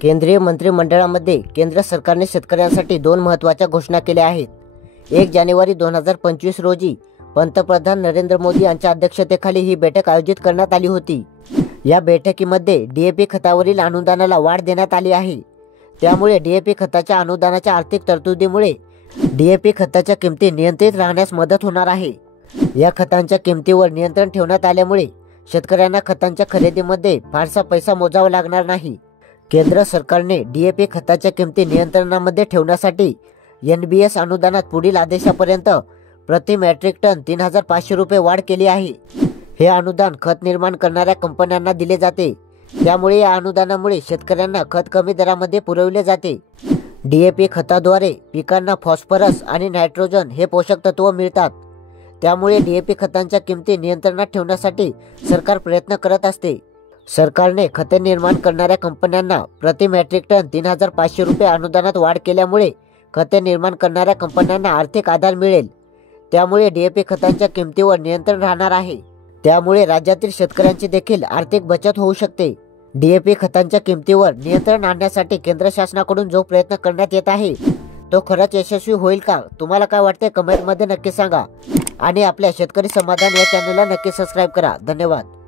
केंद्रीय मंत्रिमंडळामध्ये केंद्र सरकारने शेतकऱ्यांसाठी 2 महत्त्वाच्या घोषणा केल्या आहेत. 1 जानेवारी 2025 रोजी पंतप्रधान नरेंद्र मोदी यांच्या अध्यक्षतेखाली ही बैठक आयोजित करण्यात आली होती. या बैठकीमध्ये DAP खतावरील अनुदानाला वाढ देण्यात आली आहे. त्यामुळे DAP खताच्या अनुदानाच्या आर्थिक तरतुदीमुळे DAP खताच्या किमती नियंत्रित राहण्यास मदत होणार आहे. या खतांच्या किमतीवर नियंत्रण ठेवण्यात आल्यामुळे शेतकऱ्यांना खतांच्या खरेदीमध्ये फारसा पैसा मोजावा लागणार नाही. केंद्र सरकारने DAP खताच्या किमती नियंत्रणामध्ये ठेवण्यासाठी NBS अनुदानात पुढील आदेशापर्यंत प्रति मेट्रिक टन 3,500 रुपये वाढ केली आहे. हे अनुदान खत निर्माण करणाऱ्या कंपन्यांना दिले जाते. त्यामुळे या अनुदानामुळे शेतकऱ्यांना खत कमी दरामध्ये पुरविले जाते. DAP खताद्वारे पिकांना फॉस्फरस आणि नायट्रोजन हे पोषक तत्व मिळतात. त्यामुळे DAP खतांच्या किमती नियंत्रणात ठेवण्यासाठी सरकार प्रयत्न करत असते. सरकारने खते निर्माण करणाऱ्या कंपन्यांना प्रति मेट्रिक टन 3,500 रुपये अनुदानात वाढ केल्यामुळे खते निर्माण करणाऱ्या कंपन्यांना आर्थिक आधार मिळेल. त्यामुळे DAP खतांच्या किमतीवर नियंत्रण राहणार आहे. त्यामुळे राज्यातील शेतकऱ्यांची देखील आर्थिक बचत होऊ शकते. DAP खतांच्या किमतीवर नियंत्रण आणण्यासाठी केंद्र शासनाकडून जो प्रयत्न करण्यात येत आहे तो खरंच यशस्वी होईल का? तुम्हाला काय वाटते? कमेंटमध्ये नक्की सांगा आणि आपल्या शेतकरी समाधान या चॅनलला नक्की सबस्क्राईब करा. धन्यवाद.